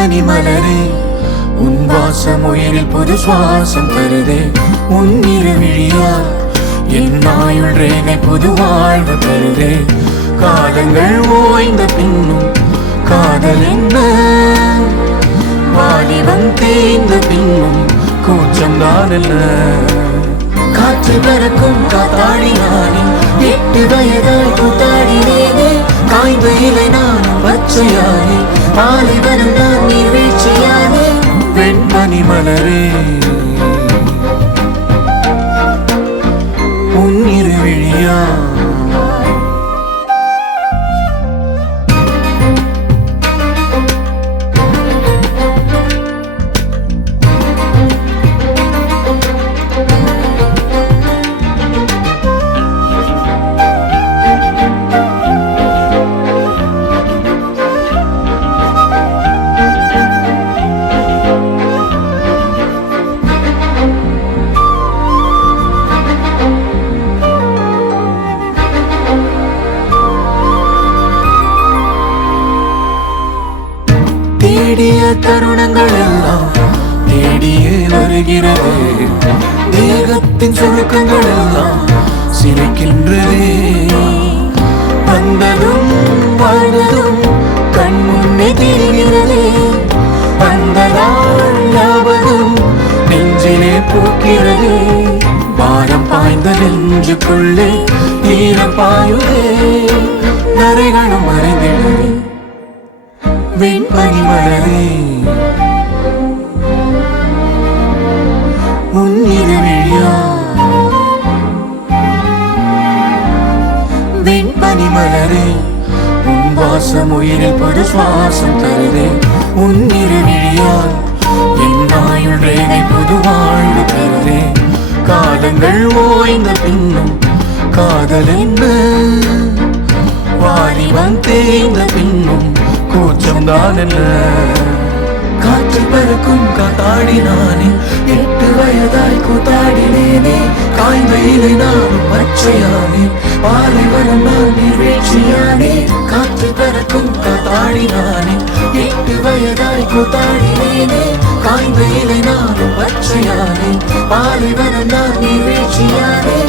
வெண்பனி மலரே உன் வாசம் உயிரில் புது சுவாசம் தருதே உன் இருவிழியால் என் ஆயுள் ரேகை புது வாழ்வு தருதே காலங்கள் ஓய்ந்த பின்னும் காதல் என்ன வாலிபம் தேய்ந்த பின்னும் கூச்சம் தான் என்ன காற்று பறக்கும் காத்தாடி நானே 8 வயதாய் கூத்தாடினேனே காய்ந்த இலை நானும் பச்சையானே பாலைவனம் நான் நீர்வீழ்ச்சியானே வெண்பனி மலரே உன் இருவிழியா தேடிய தருணங்கள் எல்லாம் தேடியே வருகிறது தேகத்தின் சுருக்கங்கள் எல்லாம் சிரிக்கின்றதே வந்ததும் வாழ்ந்ததும் கண் முன்னே தெரிகிறதே அந்த நாள் ஞாபகம் நெஞ்சிலே பூக்கிறதே பாரம் பாய்ந்த நெஞ்சுக்குள்ளே ஈரம் பாயுதே நரைகளும் மறைந்திடுதே வெண்பனி மலரே உன் இருவிழியா வெண்பனி மலரே உன் வாசம் உயிரில் புது சுவாசம் தருதே உன் இருவிழியால் என் ஆயுள் ரேகை புது வாழ்வு தருதே காலங்கள் ஓய்ந்த பின்னும் காதல் என்ன வாலிபம் தேய்ந்த பின்னும் கூச்சம் தான் என்ன காற்று பறக்கும் காத்தாடி நானே 8 வயதாய் கூத்தாடினேனே காய்ந்த இலை நானும் பச்சையானே பாலைவனம் நான் நீர்வீழ்ச்சியானே காற்று பறக்கும் காத்தாடி நானே 8 வயதாய் கூத்தாடினேனே காய்ந்த இலை நானும் பச்சையானே பாலைவனம் நான் நீர்வீழ்ச்சியானே